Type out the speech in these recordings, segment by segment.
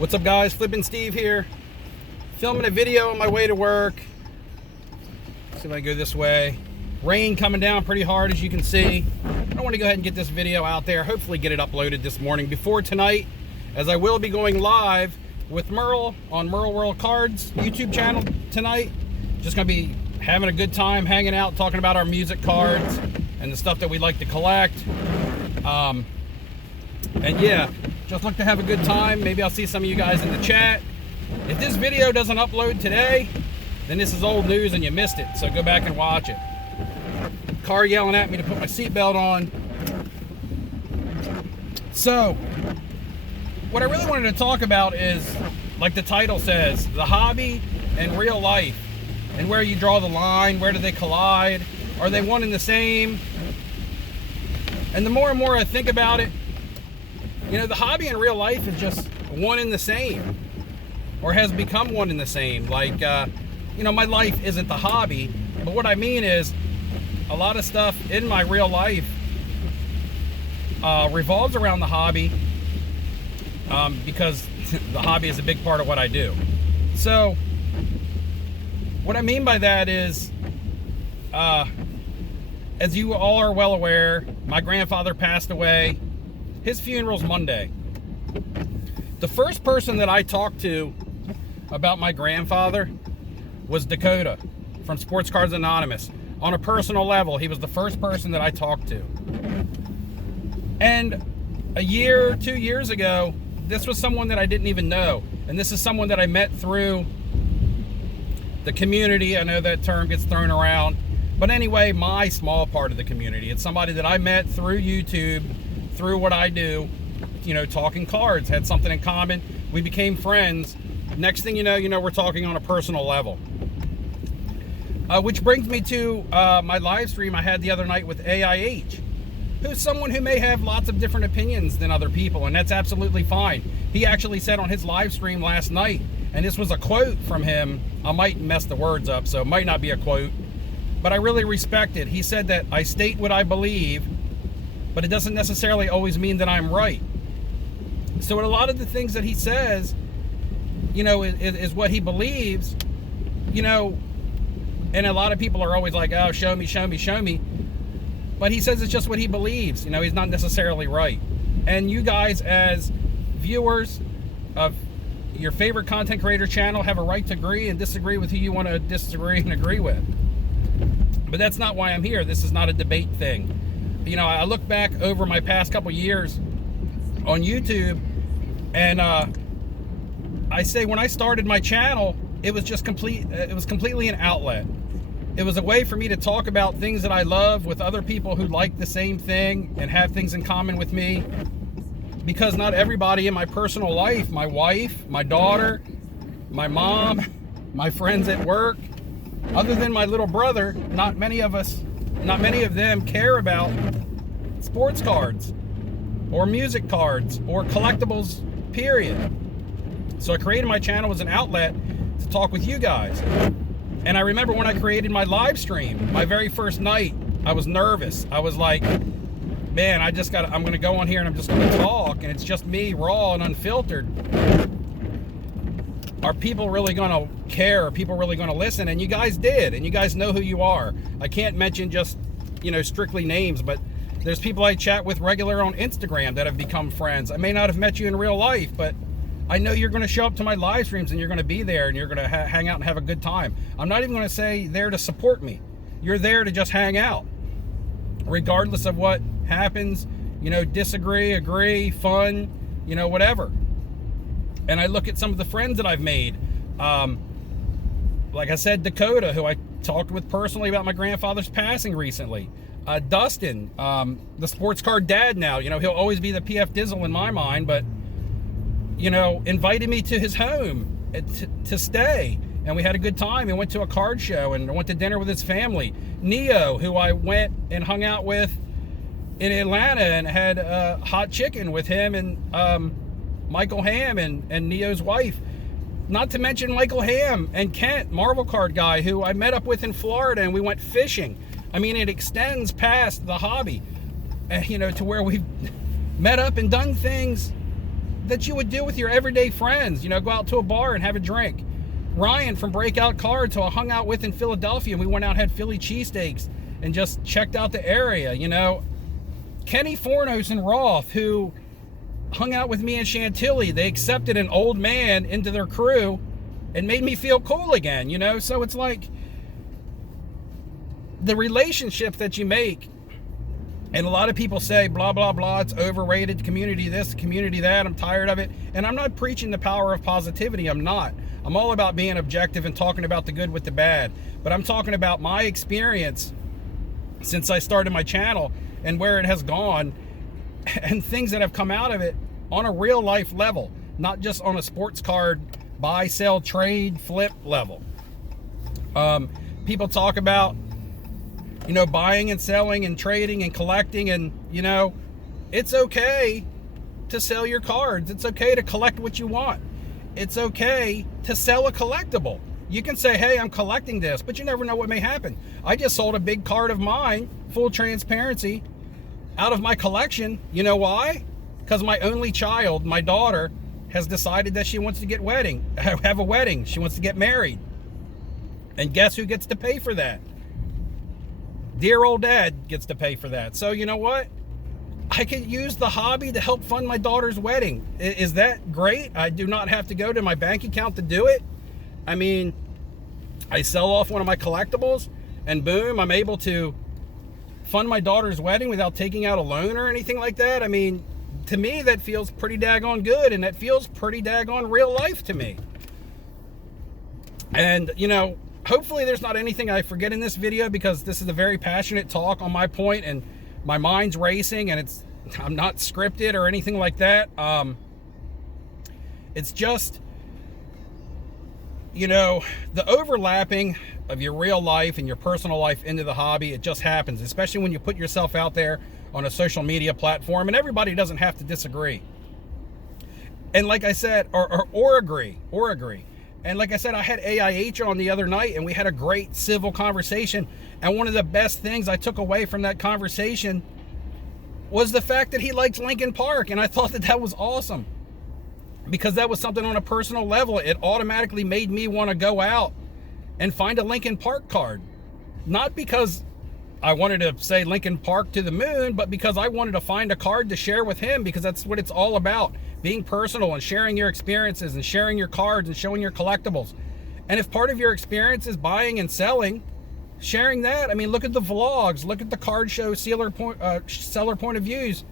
What's up, guys? Flippin' Steve here, filming a video on my way to work. See if I go this way. Rain coming down pretty hard, as you can see. I want to go ahead and get this video out there, hopefully get it uploaded this morning before tonight, as I will be going live with Merle on Merle World Cards YouTube channel tonight. Just gonna be having a good time, hanging out, talking about our music cards and the stuff that we like to collect. And yeah, just like to have a good time. Maybe I'll see some of you guys in the chat. If this video doesn't upload today, then this is old news and you missed it, so go back and watch it. Car yelling at me to put my seatbelt on. So, what I really wanted to talk about is, like the title says, the hobby and real life, and where you draw the line. Where do they collide? Are they one and the same? And the more and more I think about it, you know, the hobby and real life is just one and the same, or has become one and the same. Like, you know, my life isn't the hobby, but what I mean is a lot of stuff in my real life revolves around the hobby, because the hobby is a big part of what I do. So what I mean by that is, as you all are well aware, my grandfather passed away. His funeral's Monday. The first person that I talked to about my grandfather was Dakota from Sports Cards Anonymous. On a personal level, he was the first person that I talked to. And a year, 2 years ago, this was someone that I didn't even know. And this is someone that I met through the community. I know that term gets thrown around. But anyway, my small part of the community. It's somebody that I met through YouTube, through what I do, you know, talking cards, had something in common. We became friends. Next thing you know, we're talking on a personal level. Which brings me to my live stream I had the other night with AIH, who's someone who may have lots of different opinions than other people, and that's absolutely fine. He actually said on his live stream last night, and this was a quote from him. I might mess the words up, so it might not be a quote, but I really respect it. He said that I state what I believe, but it doesn't necessarily always mean that I'm right. So a lot of the things that he says, you know, is what he believes, you know, and a lot of people are always like, oh, show me, show me, show me. But he says it's just what he believes. You know, he's not necessarily right. And you guys, as viewers of your favorite content creator channel, have a right to agree and disagree with who you want to disagree and agree with. But that's not why I'm here. This is not a debate thing. You know, I look back over my past couple years on YouTube, and I say when I started my channel, it was just completely an outlet. It was a way for me to talk about things that I love with other people who like the same thing and have things in common with me. Because not everybody in my personal life, my wife, my daughter, my mom, my friends at work, other than my little brother, not many of them care about sports cards or music cards or collectibles, period. So I created my channel as an outlet to talk with you guys. And I remember when I created my live stream, my very first night, I was nervous. I was like, man, I'm gonna go on here and I'm just gonna talk, and it's just me, raw and unfiltered. Are people really gonna care? Are people really gonna listen? And you guys did, and you guys know who you are. I can't mention just, you know, strictly names, but there's people I chat with regular on Instagram that have become friends. I may not have met you in real life, but I know you're going to show up to my live streams and you're going to be there and you're going to hang out and have a good time. I'm not even going to say there to support me. You're there to just hang out, regardless of what happens. You know, disagree, agree, fun, you know, whatever. And I look at some of the friends that I've made. Like I said, Dakota, who I talked with personally about my grandfather's passing recently. Dustin, the sports card dad now. You know, he'll always be the PF Dizzle in my mind, but, you know, invited me to his home to stay. And we had a good time and went to a card show and went to dinner with his family. Neo, who I went and hung out with in Atlanta and had hot chicken with him and Michael Ham and Neo's wife. Not to mention Michael Ham and Kent, Marvel card guy, who I met up with in Florida, and we went fishing. I mean, it extends past the hobby, you know, to where we've met up and done things that you would do with your everyday friends. You know, go out to a bar and have a drink. Ryan from Breakout Cards, who I hung out with in Philadelphia, and we went out and had Philly cheesesteaks and just checked out the area. You know, Kenny Fornos and Roth, who hung out with me in Chantilly. They accepted an old man into their crew and made me feel cool again, you know? So it's like the relationships that you make, and a lot of people say, blah, blah, blah, it's overrated, community this, community that, I'm tired of it. And I'm not preaching the power of positivity, I'm not. I'm all about being objective and talking about the good with the bad. But I'm talking about my experience since I started my channel and where it has gone and things that have come out of it on a real life level, not just on a sports card buy, sell, trade, flip level. People talk about, you know, buying and selling and trading and collecting, and, you know, it's okay to sell your cards. It's okay to collect what you want. It's okay to sell a collectible. You can say, hey, I'm collecting this, but you never know what may happen. I just sold a big card of mine, full transparency, out of my collection. You know why? Because my only child, my daughter, has decided that she wants to have a wedding. She wants to get married. And guess who gets to pay for that? Dear old dad gets to pay for that. So you know what? I could use the hobby to help fund my daughter's wedding. Is that great? I do not have to go to my bank account to do it. I mean, I sell off one of my collectibles and boom, I'm able to fund my daughter's wedding without taking out a loan or anything like that. I mean, to me, that feels pretty daggone good, and that feels pretty daggone real life to me. And, you know, hopefully there's not anything I forget in this video, because this is a very passionate talk on my point, and my mind's racing, and I'm not scripted or anything like that. It's just, you know, the overlapping of your real life and your personal life into the hobby, it just happens, especially when you put yourself out there on a social media platform, and everybody doesn't have to disagree. And like I said, or agree. And like I said, I had AIH on the other night, and we had a great civil conversation. And one of the best things I took away from that conversation was the fact that he likes Linkin Park. And I thought that that was awesome, because that was something on a personal level. It automatically made me want to go out and find a Linkin Park card. Not because I wanted to say Linkin Park to the moon, but because I wanted to find a card to share with him, because that's what it's all about. Being personal and sharing your experiences and sharing your cards and showing your collectibles. And if part of your experience is buying and selling, sharing that. I mean, look at the vlogs, look at the card show seller point of views.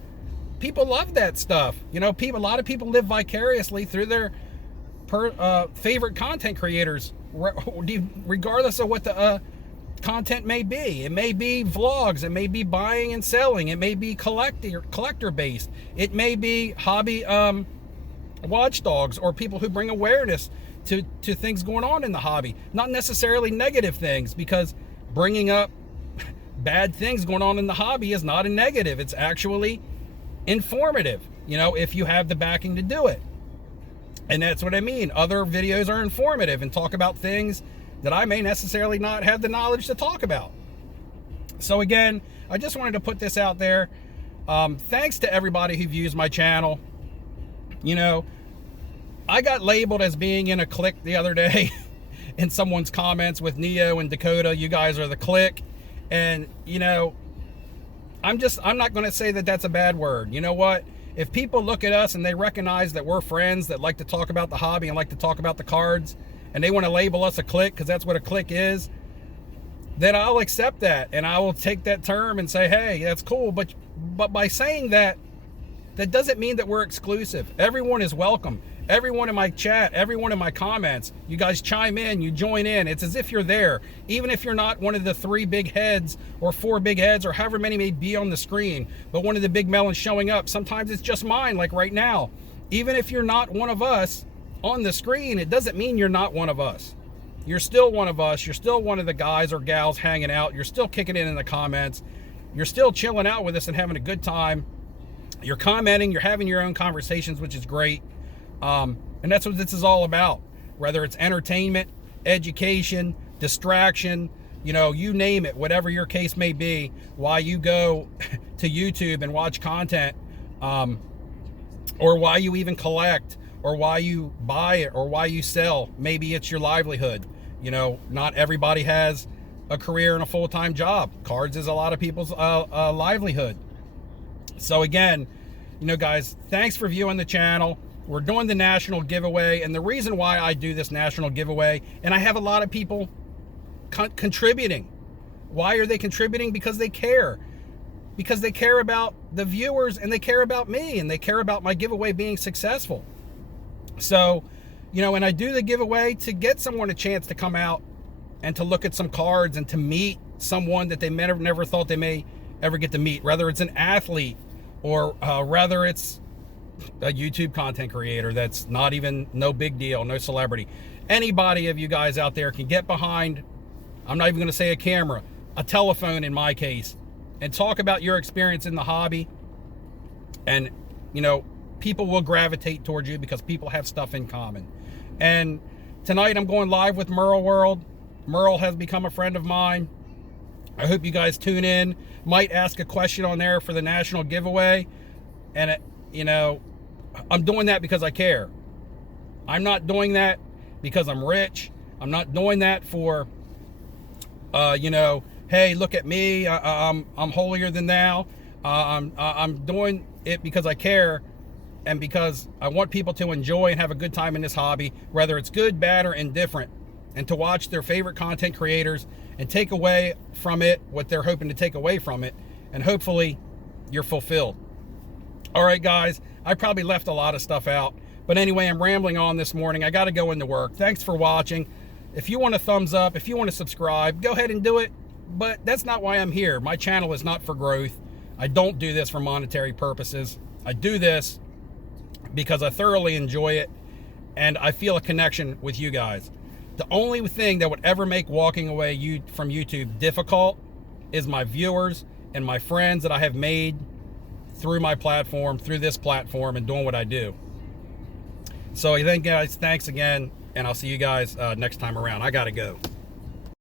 People love that stuff. You know, a lot of people live vicariously through their favorite content creators, regardless of what the content may be. It may be vlogs, it may be buying and selling, it may be collector based, it may be hobby watchdogs, or people who bring awareness to things going on in the hobby. Not necessarily negative things, because bringing up bad things going on in the hobby is not a negative. It's actually informative, you know, if you have the backing to do it. And that's what I mean. Other videos are informative and talk about things that I may necessarily not have the knowledge to talk about. So again, I just wanted to put this out there. Thanks to everybody who views my channel. You know, I got labeled as being in a clique the other day in someone's comments with Neo and Dakota. You guys are the clique. And, you know, I'm not going to say that that's a bad word. You know what? If people look at us and they recognize that we're friends that like to talk about the hobby and like to talk about the cards, and they want to label us a clique because that's what a clique is, then I'll accept that, and I will take that term and say, hey, that's cool. But by saying that, that doesn't mean that we're exclusive. Everyone is welcome. Everyone in my chat, everyone in my comments, you guys chime in, you join in. It's as if you're there, even if you're not one of the 3 big heads or 4 big heads or however many may be on the screen, but one of the big melons showing up. Sometimes it's just mine, like right now. Even if you're not one of us on the screen, it doesn't mean you're not one of us. You're still one of us. You're still one of the guys or gals hanging out. You're still kicking in the comments. You're still chilling out with us and having a good time. You're commenting. You're having your own conversations, which is great. And that's what this is all about. Whether it's entertainment, education, distraction, you know, you name it, whatever your case may be, while you go to YouTube and watch content. or why you even collect, or why you buy it, or why you sell. Maybe it's your livelihood. You know, not everybody has a career and a full-time job. Cards is a lot of people's livelihood. So again, you know, guys, thanks for viewing the channel. We're doing the national giveaway, and the reason why I do this national giveaway, and I have a lot of people contributing. Why are they contributing? Because they care. Because they care about the viewers, and they care about me, and they care about my giveaway being successful. So, you know, and I do the giveaway to get someone a chance to come out and to look at some cards and to meet someone that they never thought they may ever get to meet, whether it's an athlete or whether it's a YouTube content creator that's not even no big deal, no celebrity. Anybody of you guys out there can get behind, I'm not even going to say a camera, a telephone in my case, and talk about your experience in the hobby. And, you know, people will gravitate towards you because people have stuff in common. And tonight I'm going live with Merle World. Merle has become a friend of mine. I hope you guys tune in. Might ask a question on there for the national giveaway. And, you know, I'm doing that because I care. I'm not doing that because I'm rich. I'm not doing that for, you know, hey, look at me. I'm holier than thou. I'm doing it because I care, and because I want people to enjoy and have a good time in this hobby, whether it's good, bad, or indifferent, and to watch their favorite content creators and take away from it what they're hoping to take away from it, and hopefully you're fulfilled. All right, guys, I probably left a lot of stuff out, but anyway, I'm rambling on this morning. I got to go into work. Thanks for watching. If you want a thumbs up, if you want to subscribe, go ahead and do it, but that's not why I'm here. My channel is not for growth. I don't do this for monetary purposes. I do this because I thoroughly enjoy it, and I feel a connection with you guys. The only thing that would ever make walking away from YouTube difficult is my viewers and my friends that I have made through my platform, through this platform, and doing what I do. So again, guys, thanks again, and I'll see you guys next time around. I gotta go.